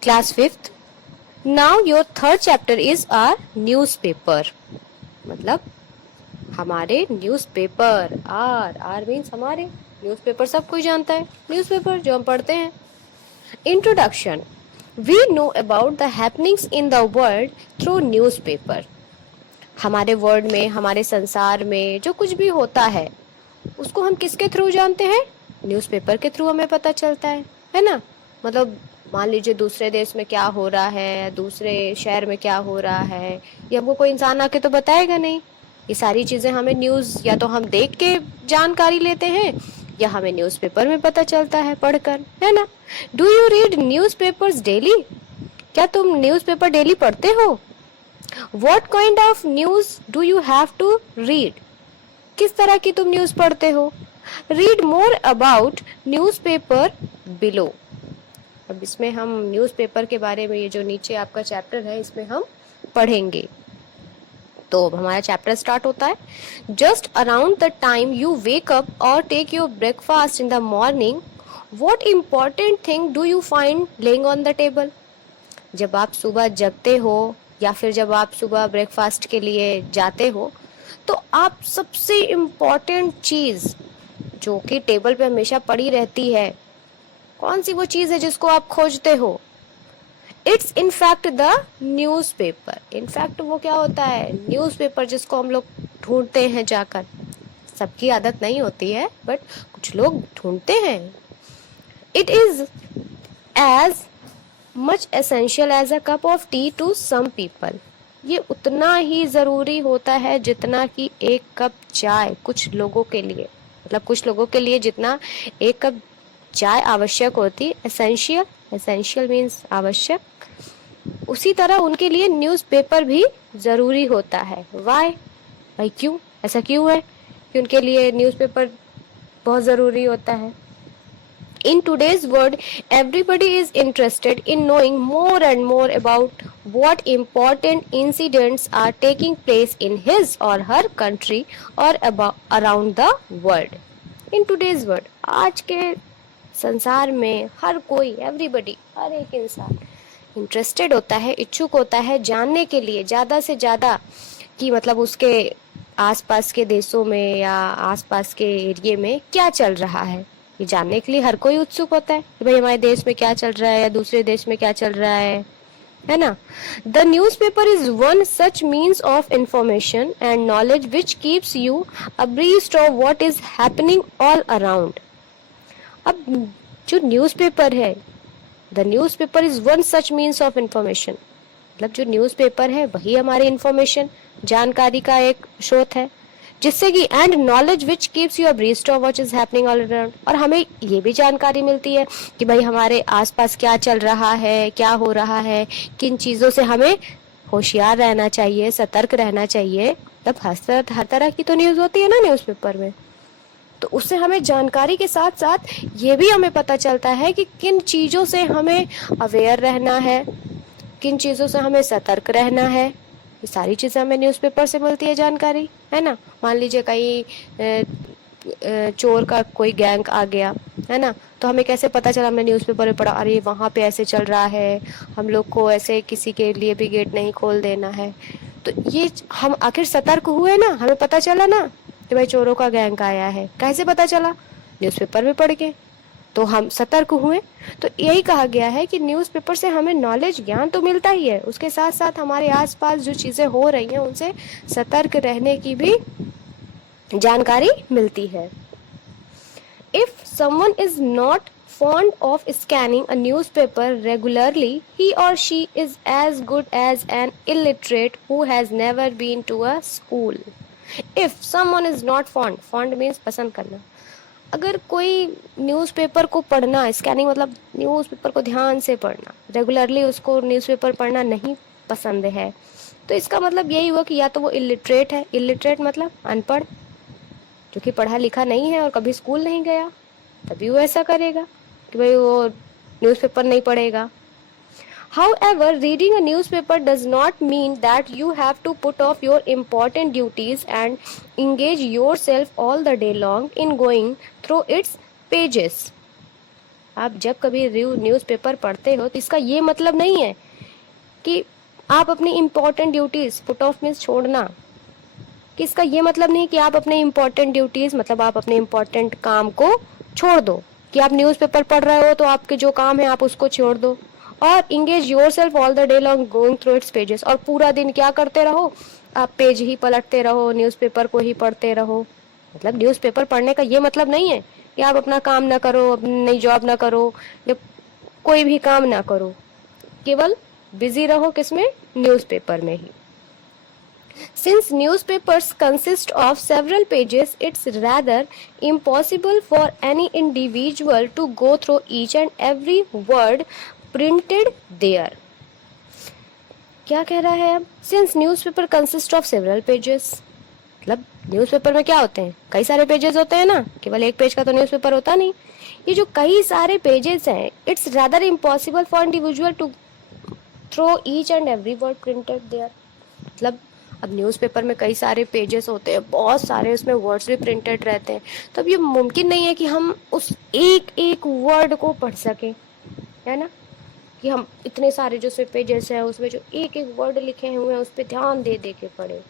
Class 5th. Now your third chapter is our newspaper. मतलब हमारे newspaper, our means हमारे newspaper सब कोई जानता है, न्यूज़पेपर जो हम पढ़ते हैं. Introduction. We know about the happenings in the world through newspaper. हमारे वर्ल्ड में, हमारे संसार में जो कुछ भी होता है उसको हम किसके थ्रू जानते हैं? न्यूज़पेपर के थ्रू हमें पता चलता है ना. मतलब मान लीजिए दूसरे देश में क्या हो रहा है, दूसरे शहर में क्या हो रहा है, ये हमको कोई इंसान आके तो बताएगा नहीं. ये सारी चीजें हमें न्यूज़ या तो हम देख के जानकारी लेते हैं या हमें न्यूज़पेपर में पता चलता है पढ़कर, है ना. Do you read newspapers daily? क्या तुम न्यूज़पेपर डेली पढ़ते हो? What kind of news do you have to read? किस तरह की तुम न्यूज़ पढ़ते हो? Read more about newspaper below. अब इसमें हम न्यूज़पेपर के बारे में, ये जो नीचे आपका चैप्टर है इसमें हम पढ़ेंगे. तो हमारा चैप्टर स्टार्ट होता है. Just around the time you wake up और take your breakfast in the morning, what important thing do you find laying on the table? जब आप सुबह जगते हो या फिर जब आप सुबह ब्रेकफास्ट के लिए जाते हो तो आप सबसे इम्पॉर्टेंट चीज़ जो कि टेबल पे हमेशा पड़ी रहती है, कौन सी वो चीज़ है जिसको आप खोजते हो? It's in fact the newspaper. In fact वो क्या होता है? न्यूज़पेपर, जिसको हम लोग ढूंढते हैं जाकर. सबकी आदत नहीं होती है बट कुछ लोग ढूंढते हैं. It is as much essential as a cup of tea to some people. ये उतना ही ज़रूरी होता है जितना कि एक कप चाय कुछ लोगों के लिए. मतलब कुछ लोगों के लिए जितना एक कप चाय आवश्यक होती, एसेंशियल मीन्स आवश्यक, उसी तरह उनके लिए न्यूज़पेपर भी ज़रूरी होता है. भाई क्यों? ऐसा क्यों है कि उनके लिए न्यूज़पेपर बहुत ज़रूरी होता है? In today's world, everybody is interested in knowing more and more about what important incidents are taking place in his or her country or around the world. In today's world, आज के संसार में हर कोई, everybody, हर एक इंसान interested होता है, इच्छुक होता है जानने के लिए ज़्यादा से ज़्यादा कि मतलब उसके आसपास के देशों में या आसपास के एरिया में क्या चल रहा है. ये जानने के लिए हर कोई उत्सुक होता है कि भाई हमारे देश में क्या चल रहा है या दूसरे देश में क्या चल रहा है ना. The newspaper is one such means of information and knowledge which keeps you abreast of what is happening all around. अब जो न्यूज़पेपर है, the newspaper is one such means of information, मतलब जो न्यूज़पेपर है वही हमारी इंफॉर्मेशन, जानकारी का एक स्रोत है, जिससे कि and knowledge which keeps you abreast of what is happening all around. और हमें ये भी जानकारी मिलती है कि भाई हमारे आसपास क्या चल रहा है, क्या हो रहा है, किन चीज़ों से हमें होशियार रहना चाहिए, सतर्क रहना चाहिए. तब हर तरह की तो न्यूज़ होती है ना न्यूज़पेपर में. तो उससे हमें जानकारी के साथ साथ ये भी हमें पता चलता है कि किन चीज़ों से हमें अवेयर रहना है, किन चीज़ों से हमें सतर्क रहना है. ये सारी चीज़ें हमें न्यूज़पेपर से मिलती है जानकारी, है ना. मान लीजिए कहीं चोर का कोई गैंग आ गया, है ना, तो हमें कैसे पता चला? हमने न्यूज़पेपर में पढ़ा, अरे वहाँ पे ऐसे चल रहा है, हम लोग को ऐसे किसी के लिए भी गेट नहीं खोल देना है. तो ये हम आखिर सतर्क हुए ना, हमें पता चला ना कि भाई चोरों का गैंग आया है. कैसे पता चला? न्यूज़पेपर में पढ़ के. तो हम सतर्क हुए. तो यही कहा गया है कि न्यूज़पेपर से हमें नॉलेज, ज्ञान तो मिलता ही है, उसके साथ साथ हमारे आसपास जो चीज़ें हो रही हैं उनसे सतर्क रहने की भी जानकारी मिलती है. If someone is not fond of scanning a newspaper regularly, he or she is as good as an illiterate who has never been to a school. If someone is not fond means पसंद करना. अगर कोई newspaper को पढ़ना, scanning मतलब newspaper को ध्यान से पढ़ना, रेगुलरली उसको न्यूज़पेपर पढ़ना नहीं पसंद है, तो इसका मतलब यही हुआ कि या तो वो इलिटरेट है. इलिटरेट मतलब अनपढ़, जो कि पढ़ा लिखा नहीं है और कभी स्कूल नहीं गया, तभी वो ऐसा करेगा कि भाई वो न्यूज़पेपर नहीं पढ़ेगा. However, reading a newspaper does not mean that you have to put off your important duties and engage yourself all the day long in going through its pages. आप जब कभी न्यूज़पेपर पढ़ते हो तो इसका ये मतलब नहीं है कि आप अपनी important duties put off means छोड़ना, कि इसका ये मतलब नहीं कि आप अपने इम्पोर्टेंट ड्यूटीज मतलब आप अपने इम्पोर्टेंट काम को छोड़ दो, कि आप न्यूज़पेपर पढ़ रहे हो तो आपके जो काम है आप उसको छोड़ दो। और engage your self all the day long going through it's pages, और पूरा दिन क्या करते रहो, आप पेज ही पलटते रहो, न्यूज़पेपर को ही पढ़ते रहो। मतलब न्यूज़पेपर पढ़ने का ये मतलब नहीं है कि आप अपना काम ना करो, अपनी जॉब ना करो या कोई भी काम ना करो, केवल बिजी रहो किसमें, न्यूज़पेपर में ही। Since newspapers consist of several pages, it's rather impossible for any individual to go through each and every word printed there. क्या कह रहा है अब, Since newspaper consist of several pages, मतलब न्यूज़पेपर में क्या होते हैं, कई सारे पेजेस होते हैं ना, केवल एक पेज का तो न्यूज़पेपर होता नहीं। ये जो कई सारे पेजेस हैं, it's rather impossible for individual to throw each and every word printed there. मतलब अब न्यूज़पेपर में कई सारे पेजेस होते हैं, बहुत सारे उसमें वर्ड्स भी प्रिंटेड रहते हैं, तो अब ये मुमकिन नहीं है कि हम उस एक एक वर्ड को पढ़ सकें, है ना, कि हम इतने सारे जो से पेजेस हैं उसमें जो एक एक वर्ड लिखे हुए हैं उस पर ध्यान दे दे के पढ़े।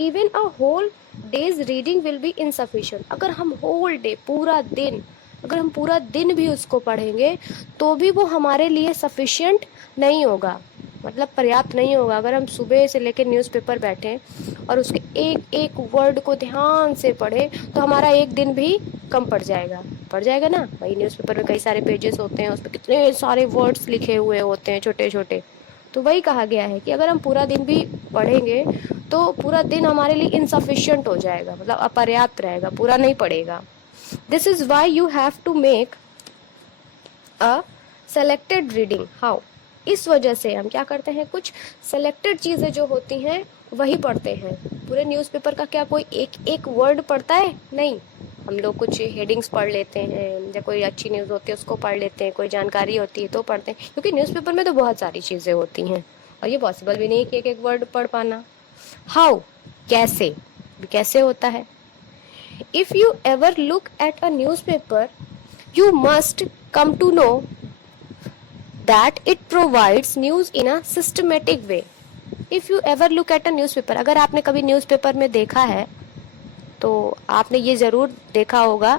Even a whole day's reading will be insufficient, अगर हम होल डे पूरा दिन, अगर हम पूरा दिन भी उसको पढ़ेंगे तो भी वो हमारे लिए सफिशिएंट नहीं होगा, मतलब पर्याप्त नहीं होगा। अगर हम सुबह से लेकर न्यूज़पेपर बैठें और उसके एक एक वर्ड को ध्यान से पढ़े तो हमारा एक दिन भी कम पड़ जाएगा ना। वही न्यूज़पेपर में कई सारे पेजेस होते हैं, उस पर कितने सारे वर्ड्स लिखे हुए होते हैं छोटे छोटे, तो वही कहा गया है कि अगर हम पूरा दिन भी पढ़ेंगे तो पूरा दिन हमारे लिए इनसफिशिएंट हो जाएगा, मतलब अपर्याप्त रहेगा, पूरा नहीं पड़ेगा। This is why you have to make a selected reading how, इस वजह से हम क्या करते हैं, कुछ सेलेक्टेड चीज़ें जो होती हैं वही पढ़ते हैं। पूरे न्यूज़पेपर का क्या कोई एक एक वर्ड पढ़ता है, नहीं, हम लोग कुछ हेडिंग्स पढ़ लेते हैं या कोई अच्छी न्यूज़ होती है उसको पढ़ लेते हैं, कोई जानकारी होती है तो पढ़ते हैं, क्योंकि न्यूज़पेपर में तो बहुत सारी चीज़ें होती हैं और ये पॉसिबल भी नहीं कि एक एक वर्ड पढ़ पाना। हाउ, कैसे, कैसे होता है। If you ever look at a newspaper you must come to know that it provides news in a systematic way. If you ever look at a newspaper, अगर आपने कभी न्यूज़पेपर में देखा है तो आपने ये ज़रूर देखा होगा,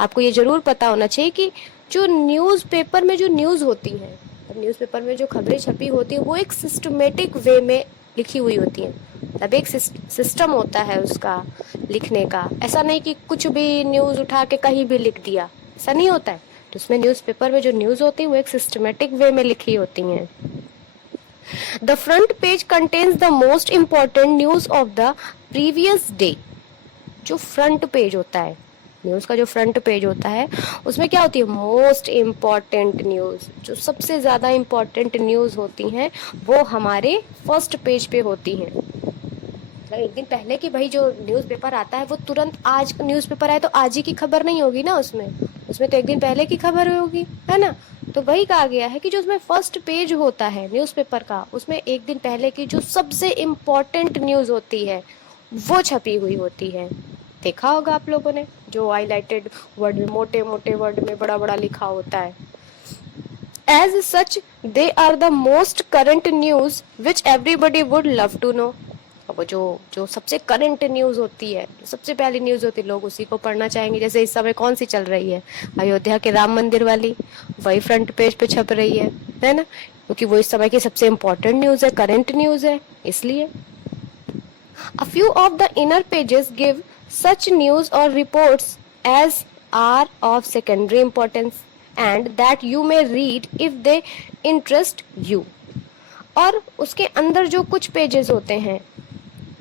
आपको ये ज़रूर पता होना चाहिए कि जो न्यूज़पेपर में जो न्यूज़ होती हैं, न्यूज़पेपर में जो खबरें छपी होती हैं वो एक सिस्टमेटिक वे में लिखी हुई होती हैं, तब एक सिस्टम होता है उसका लिखने का। ऐसा नहीं कि कुछ भी न्यूज़ उठा के कहीं भी लिख दिया, ऐसा नहीं होता है। तो उसमें न्यूज़पेपर में जो न्यूज़ होती है वो एक सिस्टमेटिक वे में लिखी होती हैं। The front page contains the most important news of the previous day. जो फ्रंट पेज होता है, न्यूज़ का जो फ्रंट पेज होता है उसमें क्या होती है, मोस्ट इम्पॉर्टेंट न्यूज़, जो सबसे ज़्यादा इम्पॉर्टेंट न्यूज़ होती हैं वो हमारे फर्स्ट पेज पे होती हैं। एक दिन पहले की भाई जो न्यूज़पेपर आता है वो तुरंत आज न्यूज़पेपर आए तो आज ही की खबर नहीं होगी ना, उसमें तो एक दिन पहले की खबर होगी, है ना। तो वही कहा गया है कि जो उसमें फर्स्ट पेज होता है न्यूज़पेपर का, उसमें एक दिन पहले की जो सबसे इम्पोर्टेंट न्यूज़ होती है वो छपी हुई होती है। देखा होगा आप लोगों ने, जो हाईलाइटेड वर्ड में, मोटे मोटे वर्ड में बड़ा बड़ा लिखा होता है। As such they are the most current news which everybody would love to know. वो जो सबसे करंट न्यूज़ होती है, सबसे पहली न्यूज़ होती है, लोग उसी को पढ़ना चाहेंगे। जैसे इस समय कौन सी चल रही है, अयोध्या के राम मंदिर वाली, वही फ्रंट पेज पे छप रही है ना, क्योंकि वो इस समय की सबसे इम्पोर्टेंट न्यूज़ है, करंट न्यूज़ है, इसलिए। A few of the inner pages give such news or reports as are of secondary importance and that you may read if they interest you। और उसके अंदर जो कुछ पेजेस होते हैं,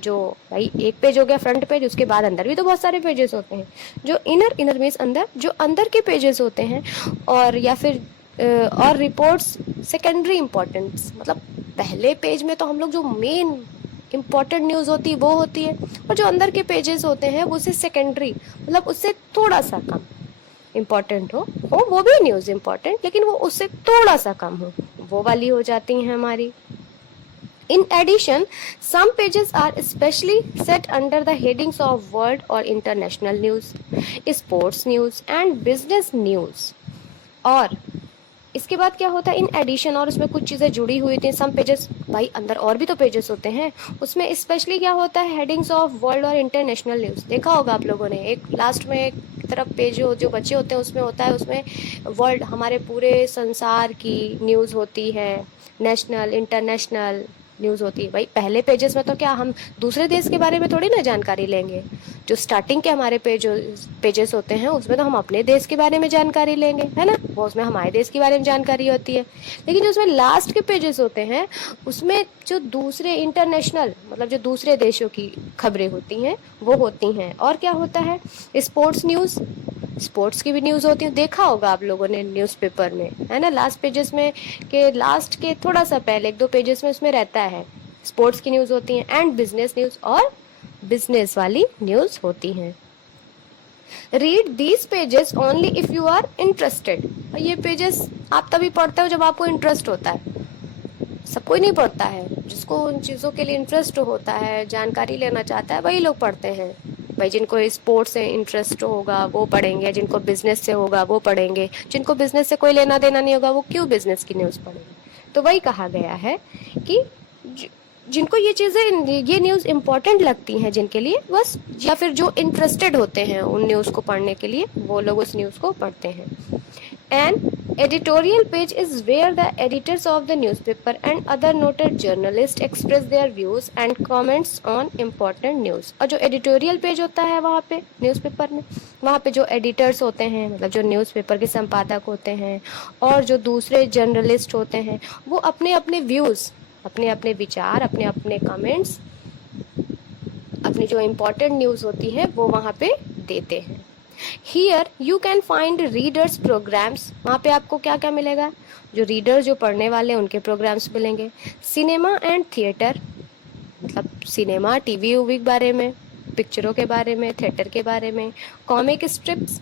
जो भाई एक पेज हो गया फ्रंट पेज, उसके बाद अंदर भी तो बहुत सारे पेजेस होते हैं, जो इनर मीन्स अंदर, जो अंदर के पेजेस होते हैं, और या फिर और रिपोर्ट्स सेकेंडरी इम्पोर्टेंस, मतलब पहले पेज में तो हम लोग जो मेन इम्पॉर्टेंट न्यूज़ होती है वो होती है, और जो अंदर के पेजेस होते हैं वो उससे सेकेंडरी, मतलब उससे थोड़ा सा कम इम्पॉर्टेंट हो वो भी न्यूज़ इम्पॉर्टेंट, लेकिन वो उससे थोड़ा सा कम हो, वो वाली हो जाती हैं हमारी। In addition, some pages are especially set under the headings of world or international news, sports news and business news। और इसके बाद क्या होता है, इन एडिशन, और उसमें कुछ चीज़ें जुड़ी हुई थी, सम पेजेस, भाई अंदर और भी तो पेजेस होते हैं, उसमें स्पेशली क्या होता है, हेडिंग्स ऑफ वर्ल्ड और इंटरनेशनल न्यूज़। देखा होगा आप लोगों ने, एक लास्ट में एक तरफ पेज जो बचे होते हैं उसमें होता है, उसमें वर्ल्ड, हमारे पूरे संसार की न्यूज़ होती है, नेशनल इंटरनेशनल न्यूज़ होती है। भाई पहले पेजेस में तो क्या हम दूसरे देश के बारे में थोड़ी ना जानकारी लेंगे, जो स्टार्टिंग के हमारे पेजेस होते हैं उसमें तो हम अपने देश के बारे में जानकारी लेंगे, है ना, वो उसमें हमारे देश के बारे में जानकारी होती है। लेकिन जो उसमें लास्ट के पेजेस होते हैं उसमें जो दूसरे इंटरनेशनल, मतलब जो दूसरे देशों की खबरें होती हैं वो होती हैं। और क्या होता है, स्पोर्ट्स न्यूज़, स्पोर्ट्स की भी न्यूज़ होती है, देखा होगा आप लोगों ने न्यूज़पेपर में, है ना, लास्ट पेजेस में के लास्ट के थोड़ा सा पहले एक दो पेजेस में उसमें रहता है, स्पोर्ट्स की न्यूज़ होती है, एंड बिजनेस न्यूज़, और बिजनेस वाली न्यूज़ होती हैं। Read these pages only if you are interested. और ये पेजेस आप तभी पढ़ते हो जब आपको इंटरेस्ट होता है, सब कोई नहीं पढ़ता है, जिसको उन चीज़ों के लिए इंटरेस्ट होता है, जानकारी लेना चाहता है, वही लोग पढ़ते हैं। भाई जिनको स्पोर्ट्स से इंटरेस्ट होगा वो पढ़ेंगे, जिनको बिजनेस से होगा वो पढ़ेंगे, जिनको बिजनेस से कोई लेना देना नहीं होगा वो क्यों बिजनेस की न्यूज़ पढ़ेंगे। तो वही कहा गया है कि जिनको ये चीज़ें, ये न्यूज़ इम्पोर्टेंट लगती हैं जिनके लिए, बस, या फिर जो इंटरेस्टेड होते हैं उन न्यूज़ को पढ़ने के लिए, वो लोग उस न्यूज़ को पढ़ते हैं। An editorial page is where the editors of the newspaper and other noted journalist express their views and comments on important news. और जो एडिटोरियल पेज होता है वहाँ पे न्यूज़पेपर में, वहाँ पे जो एडिटर्स होते हैं, मतलब जो न्यूज़पेपर के संपादक होते हैं और जो दूसरे जर्नलिस्ट होते हैं, वो अपने अपने व्यूज़, अपने अपने विचार, अपने अपने कमेंट्स, अपनी जो इम्पोर्टेंट न्यूज़ होती है वो वहाँ पे देते हैं। Here you can find readers programmes, वहाँ पे आपको क्या क्या मिलेगा, जो रीडर, जो पढ़ने वाले, उनके प्रोग्राम्स मिलेंगे। सिनेमा एंड थिएटर, मतलब सिनेमा, टीवी उवी के बारे में, पिक्चरों के बारे में, थिएटर के बारे में। कॉमिक स्ट्रिप्स,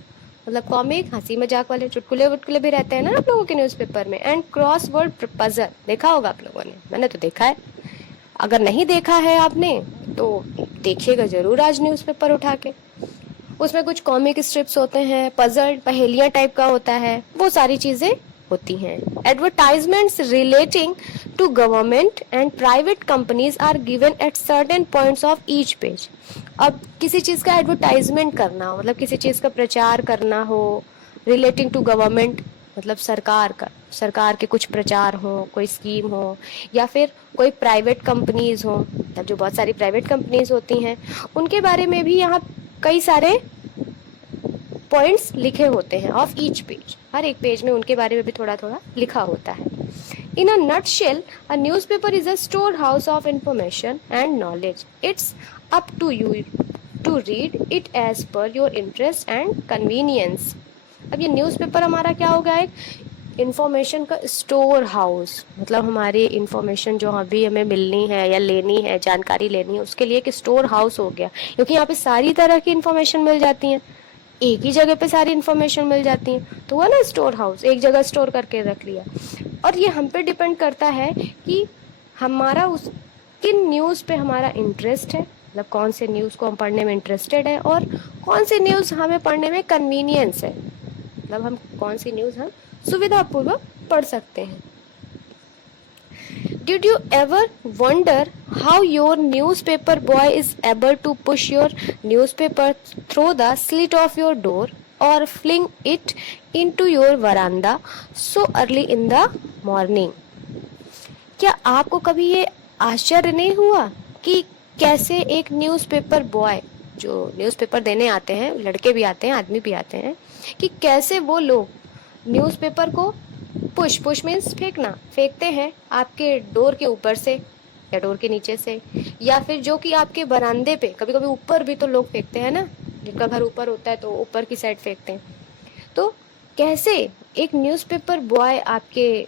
मतलब कॉमिक, हंसी मजाक वाले चुटकुले वुटकुले भी रहते हैं ना आप लोगों के न्यूज़पेपर में। एंड क्रॉस वर्ड पजल, देखा होगा आप लोगों ने, मैंने तो देखा है, अगर नहीं देखा है आपने तो देखिएगा जरूर आज न्यूज़पेपर उठा के। उसमें कुछ कॉमिक स्ट्रिप्स होते हैं, पजल, पहेलियां टाइप का होता है, वो सारी चीजें होती हैं। Advertisements relating to government and private companies are given at certain points of each page. अब किसी चीज का एडवर्टाइजमेंट करना हो, मतलब किसी चीज का प्रचार करना हो, रिलेटिंग टू गवर्नमेंट, मतलब सरकार का, सरकार के कुछ प्रचार हो, कोई स्कीम हो, या फिर कोई प्राइवेट कंपनीज हो, मतलब जो बहुत सारी प्राइवेट कंपनीज होती हैं उनके बारे में भी यहाँ कई सारे पॉइंट्स लिखे होते हैं ऑफ ईच पेज, हर एक पेज में उनके बारे में भी थोड़ा थोड़ा लिखा होता है। In a nutshell, a newspaper is a storehouse of information and knowledge. It's up to you to read it as per your interest and convenience. अब ये न्यूज़पेपर हमारा क्या होगा, एक इंफॉर्मेशन का स्टोर हाउस, मतलब हमारी इंफॉर्मेशन जो अभी हमें मिलनी है या लेनी है, जानकारी लेनी है, उसके लिए एक स्टोर हाउस हो गया, क्योंकि यहाँ पे सारी तरह की इंफॉर्मेशन मिल जाती है, एक ही जगह पे सारी इंफॉर्मेशन मिल जाती है, तो हुआ ना स्टोर हाउस, एक जगह स्टोर करके रख लिया। और ये हम पे डिपेंड करता है कि हमारा उस किन न्यूज़ पे हमारा इंटरेस्ट है, मतलब कौन से न्यूज़ को हम पढ़ने में इंटरेस्टेड है और कौन सी न्यूज़ हमें पढ़ने में कन्वीनियंस है, मतलब हम कौन सी न्यूज़ हम सुविधापूर्वक पढ़ सकते हैं। Did you ever wonder how your newspaper boy is able to push your newspaper through the slit of your door or fling it into your veranda so early in the morning? क्या आपको कभी ये आश्चर्य नहीं हुआ कि कैसे एक न्यूज़पेपर बॉय, जो न्यूज़पेपर देने आते हैं, लड़के भी आते हैं, आदमी भी आते हैं, कि कैसे वो लोग न्यूज़पेपर को पुश मीन्स फेंकना, फेंकते हैं आपके डोर के ऊपर से या डोर के नीचे से, या फिर जो कि आपके बरामदे पे, कभी कभी ऊपर भी तो लोग फेंकते हैं ना, जिनका घर ऊपर होता है तो ऊपर की साइड फेंकते हैं। तो कैसे एक न्यूज़पेपर बॉय आपके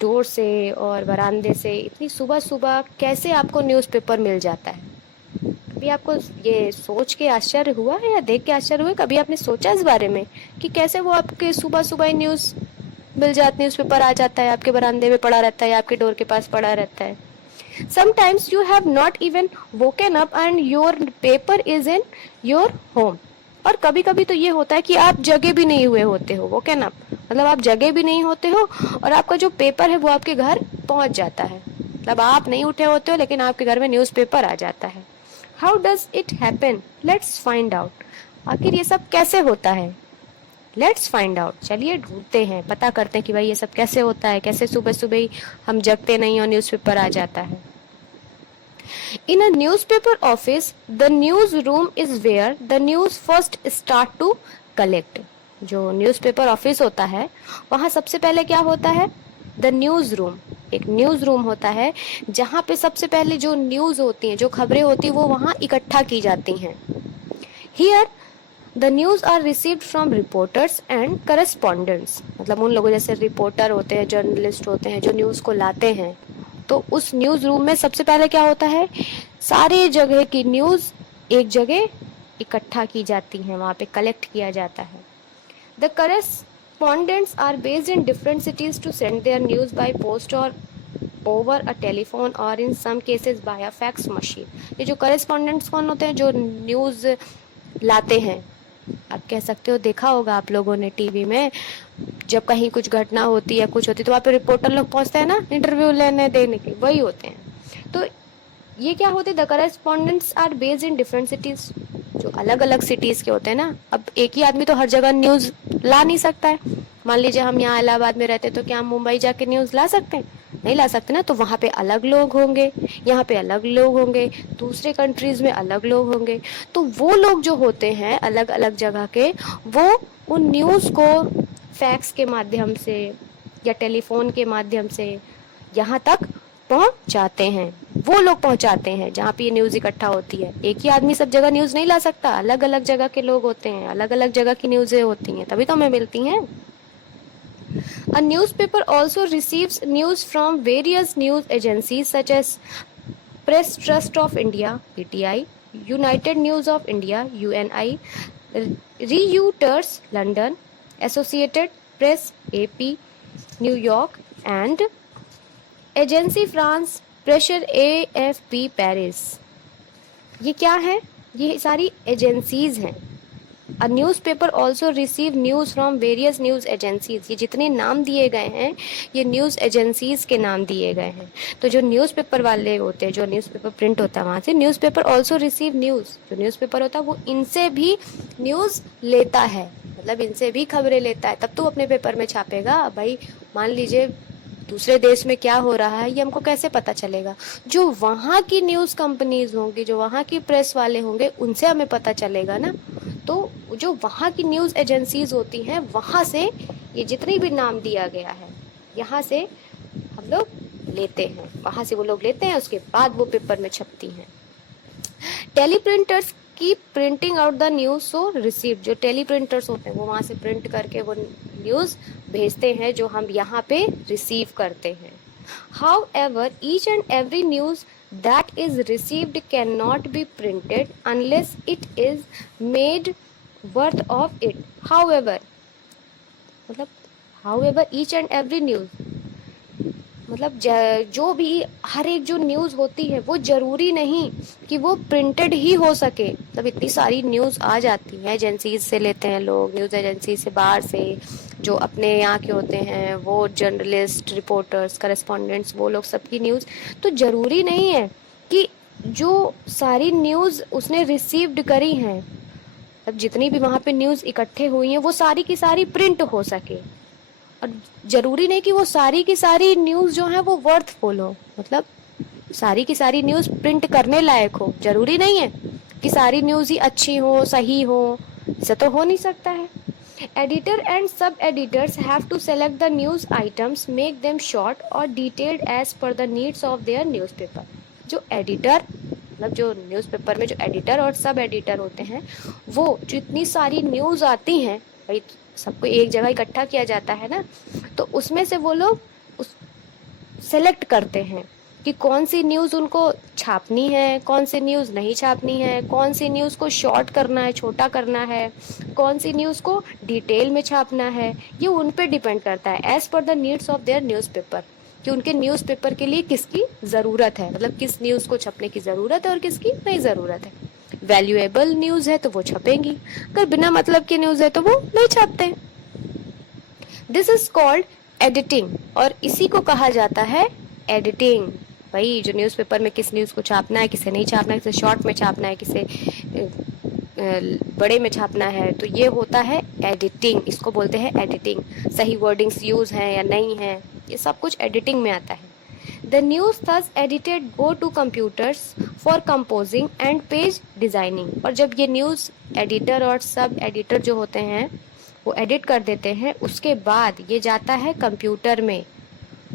डोर से और बरामदे से इतनी सुबह सुबह कैसे आपको न्यूज़पेपर मिल जाता है? कभी आपको ये सोच के आश्चर्य हुआ है या देख के आश्चर्य हुआ? कभी आपने सोचा इस बारे में कि कैसे वो आपके सुबह सुबह न्यूज़ मिल जाती, न्यूज़पेपर आ जाता है, आपके बरामदे में पड़ा रहता है, आपके डोर के पास पड़ा रहता है। Sometimes you have not even woken up and your paper is in your home. और कभी कभी तो ये होता है कि आप जगे भी नहीं हुए होते हो, woken up, मतलब आप जगह भी नहीं होते हो और आपका जो पेपर है वो आपके घर पहुंच जाता है। मतलब आप नहीं उठे होते हो लेकिन आपके घर में न्यूज़पेपर आ जाता है। How does it happen, let's find out. आखिर ये सब कैसे होता है, लेट्स फाइंड आउट। चलिए ढूंढते हैं, पता करते हैं कि भाई ये सब कैसे होता है, कैसे सुबह सुबह ही हम जगते नहीं और न्यूज़पेपर आ जाता है। In a newspaper office, the newsroom is where the news first start to collect. जो न्यूज़पेपर ऑफिस होता है वहाँ सबसे पहले क्या होता है, द न्यूज़ रूम। एक न्यूज़ रूम होता है जहाँ पे सबसे पहले जो न्यूज़ होती हैं, जो खबरें होती हैं वो वहाँ इकट्ठा की जाती हैं। Here the news are received from reporters and correspondents. मतलब उन लोगों जैसे रिपोर्टर होते हैं, जर्नलिस्ट होते हैं जो न्यूज़ को लाते हैं। तो उस न्यूज़ रूम में सबसे पहले क्या होता है, सारे जगह की न्यूज़ एक जगह इकट्ठा की जाती हैं, वहाँ पे कलेक्ट किया जाता है। The correspondents are based in different cities to send their news by post और ओवर अ टेलीफोन और in some cases by a fax machine. ये जो करस्पॉन्डेंट्स कौन होते हैं, जो न्यूज़ लाते हैं। आप कह सकते हो, देखा होगा आप लोगों ने टीवी में, जब कहीं कुछ घटना होती है, कुछ होती है तो वहाँ पे रिपोर्टर लोग पहुंचते हैं ना इंटरव्यू लेने देने के, वही होते हैं। तो ये क्या होते हैं, the correspondents are based in different cities, जो अलग अलग सिटीज के होते हैं ना। अब एक ही आदमी तो हर जगह न्यूज ला नहीं सकता है। मान लीजिए हम यहाँ इलाहाबाद में रहते हैं तो क्या हम मुंबई जाके न्यूज ला सकते हैं, नहीं ला सकते ना। तो वहाँ पे अलग लोग होंगे, यहाँ पे अलग लोग होंगे, दूसरे कंट्रीज में अलग लोग होंगे। तो वो लोग जो होते हैं अलग अलग जगह के, वो उन न्यूज को फैक्स के माध्यम से या टेलीफोन के माध्यम से यहाँ तक पहुंचाते हैं। वो लोग पहुंचाते हैं जहाँ पे ये न्यूज इकट्ठा होती है। एक ही आदमी सब जगह न्यूज नहीं ला सकता, अलग अलग जगह के लोग होते हैं, अलग अलग जगह की न्यूज़ें होती हैं, तभी तो हमें मिलती हैं। A newspaper also receives news from various news agencies such as Press Trust of India (PTI), United News of India (UNI), Reuters London, Associated Press (AP), New York, and Agence France Presse AFP Paris। ये क्या है, ये सारी agencies हैं। A newspaper also receive news from various news agencies। ये जितने नाम दिए गए हैं ये न्यूज़ एजेंसीज के नाम दिए गए हैं। तो जो न्यूज़पेपर वाले होते हैं, जो न्यूज़पेपर प्रिंट होता है वहाँ से न्यूज़पेपर ऑल्सो रिसीव न्यूज़। जो न्यूज़पेपर होता है वो इनसे भी न्यूज़ लेता है, मतलब इनसे भी खबरें लेता है, तब तो अपने पेपर में छापेगा। भाई मान लीजिए दूसरे देश में क्या हो रहा है ये हमको कैसे पता चलेगा, जो वहाँ की न्यूज़ कंपनीज होंगी, जो वहाँ की प्रेस वाले होंगे, उनसे हमें पता चलेगा ना। तो जो वहाँ की न्यूज़ एजेंसीज होती हैं वहाँ से ये जितनी भी नाम दिया गया है यहाँ से हम लोग लेते हैं, वहाँ से वो लोग लेते हैं, उसके बाद वो पेपर में छपती हैं। टेलीप्रिंटर्स की printing out the news so receive. जो टेलीप्रिंटर्स होते हैं वो वहाँ से प्रिंट करके वो न्यूज़ भेजते हैं जो हम यहाँ पे रिसीव करते हैं। However, each and every news that is received cannot be printed unless it is made worth of it. However, मतलब however each and every news, मतलब जो भी हर एक जो न्यूज़ होती है वो ज़रूरी नहीं कि वो प्रिंटेड ही हो सके। मतलब इतनी सारी न्यूज़ आ जाती है, एजेंसीज से लेते हैं लोग, न्यूज़ एजेंसी से, बाहर से जो अपने यहाँ के होते हैं वो जर्नलिस्ट, रिपोर्टर्स, करस्पॉन्डेंट्स, वो लोग सबकी न्यूज़। तो ज़रूरी नहीं है कि जो सारी न्यूज़ उसने रिसीव्ड करी हैं, अब जितनी भी वहाँ पे न्यूज़ इकट्ठे हुई हैं वो सारी की सारी प्रिंट हो सके। और ज़रूरी नहीं कि वो सारी की सारी न्यूज़ जो है वो वर्थफुल हो, मतलब सारी की सारी न्यूज़ प्रिंट करने लायक हो। ज़रूरी नहीं है कि सारी न्यूज़ ही अच्छी हो, सही हो, ऐसा तो हो नहीं सकता है। Editor and sub editors have to select the news items, make them short और detailed as per the needs of their newspaper. जो एडिटर, मतलब जो न्यूज़पेपर में जो एडिटर और सब एडिटर होते हैं, वो जो इतनी सारी न्यूज़ आती हैं, भाई सबको एक जगह इकट्ठा किया जाता है ना, तो उसमें से वो लोग सेलेक्ट करते हैं कि कौन सी न्यूज़ उनको छापनी है, कौन सी न्यूज़ नहीं छापनी है, कौन सी न्यूज़ को शॉर्ट करना है, छोटा करना है, कौन सी न्यूज़ को डिटेल में छापना है। ये उन पे डिपेंड करता है as per the needs of their newspaper, कि उनके न्यूज़पेपर के लिए किसकी ज़रूरत है, मतलब किस न्यूज़ को छपने की ज़रूरत है और किसकी नहीं ज़रूरत है। वैल्यूएबल न्यूज़ है तो वो छपेंगी, अगर बिना मतलब की न्यूज़ है तो वो नहीं छापते। दिस इज कॉल्ड एडिटिंग, और इसी को कहा जाता है एडिटिंग। भाई जो न्यूज़पेपर में किस न्यूज़ को छापना है, किसे नहीं छापना है, किसे शॉर्ट में छापना है, किसे बड़े में छापना है, तो ये होता है एडिटिंग, इसको बोलते हैं एडिटिंग। सही वर्डिंग्स यूज हैं या नहीं है, ये सब कुछ एडिटिंग में आता है। The news thus edited go to computers for composing and page designing, और जब ये न्यूज़ एडिटर और सब एडिटर जो होते हैं वो एडिट कर देते हैं, उसके बाद ये जाता है कंप्यूटर में,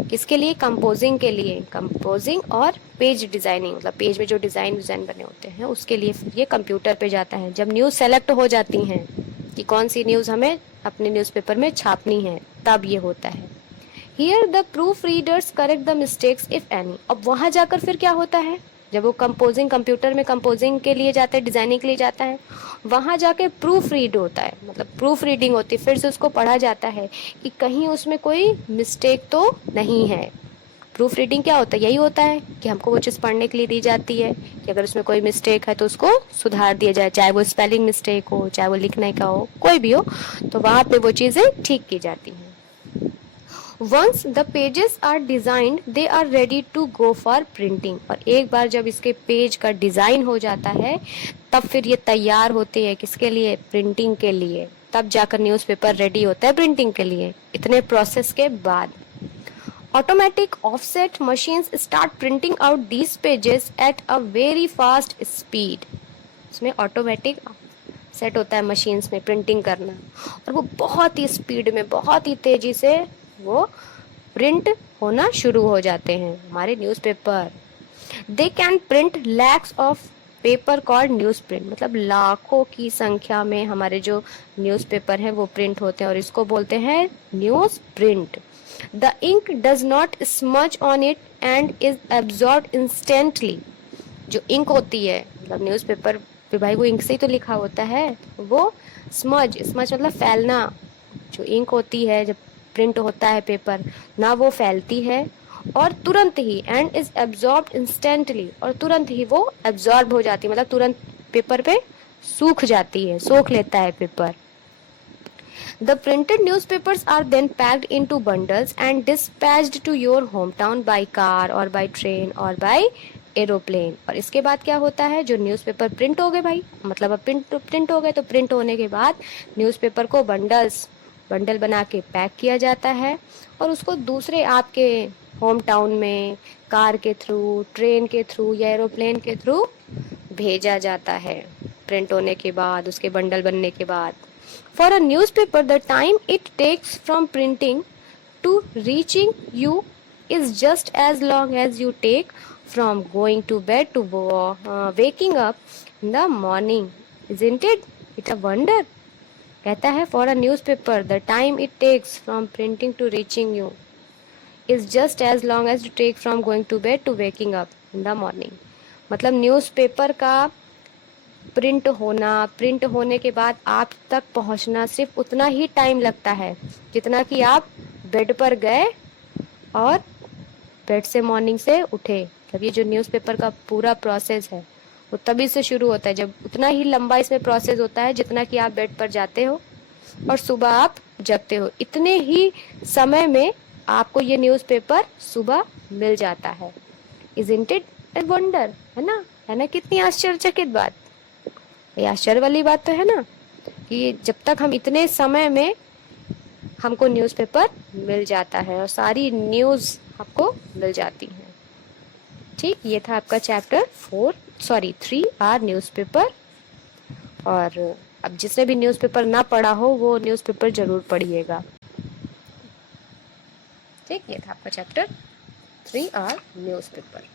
किसके लिए, कंपोजिंग के लिए, कंपोजिंग और पेज डिजाइनिंग, मतलब पेज में जो डिजाइन बने होते हैं उसके लिए फिर ये कंप्यूटर पे जाता है। जब न्यूज़ सेलेक्ट हो जाती हैं कि कौन सी न्यूज़ हमें अपने न्यूज़पेपर में छापनी है, तब ये होता है। Here the proofreaders correct the mistakes if any। अब वहाँ जाकर फिर क्या होता है, जब वो कंपोजिंग कंप्यूटर में कंपोजिंग के लिए जाता है, डिजाइनिंग के लिए जाता है, वहाँ जाके प्रूफ रीड होता है, मतलब प्रूफ रीडिंग होती है, फिर से उसको पढ़ा जाता है कि कहीं उसमें कोई मिस्टेक तो नहीं है। प्रूफ रीडिंग क्या होता है, यही होता है कि हमको वो चीज़ पढ़ने के लिए दी जाती है कि अगर उसमें कोई मिस्टेक है तो उसको सुधार दिया जाए, चाहे वो स्पेलिंग मिस्टेक हो, चाहे वो लिखने का हो, कोई भी हो, तो वहाँ पे वो चीज़ें ठीक की जाती हैं। Once the pages are designed, they are ready to go for printing। और एक बार जब इसके पेज का डिज़ाइन हो जाता है तब फिर ये तैयार होते हैं किसके लिए, प्रिंटिंग के लिए, तब जाकर न्यूज़पेपर रेडी होता है प्रिंटिंग के लिए। इतने प्रोसेस के बाद automatic offset machines start printing out these pages at a very fast speed. इसमें ऑटोमेटिक सेट होता है मशीन्स में प्रिंटिंग करना, और वो बहुत ही स्पीड में, बहुत ही तेजी से वो प्रिंट होना शुरू हो जाते हैं हमारे newspaper. They can print lakhs of paper called news print, मतलब लाखों की संख्या में हमारे जो न्यूज़पेपर हैं वो प्रिंट होते हैं, और इसको बोलते हैं news print. The ink does not smudge on it and is absorb instantly. जो इंक होती है, मतलब न्यूज़पेपर पे भाई वो इंक से ही तो लिखा होता है, वो स्मज मतलब फैलना, जो इंक होती है जब प्रिंट होता है पेपर ना, वो फैलती है और तुरंत ही, एंड इज एब्जॉर्ब इंस्टेंटली, और तुरंत ही वो एब्जॉर्ब हो जाती है, मतलब तुरंत पेपर पे सूख जाती है, सोख लेता है paper. The printed newspapers are then packed into bundles and dispatched to your hometown by car और by train और by एरोप्लेन। और इसके बाद क्या होता है, जो न्यूज़पेपर प्रिंट हो गए भाई, मतलब अब प्रिंट हो गए, तो प्रिंट होने के बाद न्यूज़पेपर को बंडल बना के पैक किया जाता है, और उसको दूसरे आपके होम टाउन में कार के थ्रू, ट्रेन के थ्रू या एरोप्लेन के थ्रू भेजा जाता है, प्रिंट होने के बाद, उसके बंडल बनने के बाद। For a newspaper, the time it takes from printing to reaching you is just as long as you take from going to bed to waking up in the morning. Isn't it? It's a wonder. कहता है for a newspaper, the time it takes from printing to reaching you is just as long as you take from going to bed to waking up in the morning. मतलब newspaper का print होने के बाद आप तक पहुंचना सिर्फ उतना ही टाइम लगता है जितना कि आप बेड पर गए और बेड से मॉर्निंग से उठे। मतलब ये जो न्यूज़पेपर का पूरा प्रोसेस है वो तभी से शुरू होता है, जब उतना ही लंबा इसमें प्रोसेस होता है जितना कि आप बेड पर जाते हो और सुबह आप जगते हो। इतने ही समय में आपको ये न्यूज़पेपर सुबह मिल जाता है। Isn't it a wonder? है ना कितनी आश्चर्यचकित बात। ये आश्चर्य वाली बात तो है ना, कि जब तक हम इतने समय में हमको न्यूज़पेपर मिल जाता है और सारी न्यूज़ आपको मिल जाती है। ठीक, ये था आपका चैप्टर 3 आर न्यूज़पेपर। और अब जिसने भी न्यूज़पेपर ना पढ़ा हो वो न्यूज़पेपर जरूर पढ़िएगा। ठीक, ये था आपका चैप्टर 3 आर न्यूज़पेपर।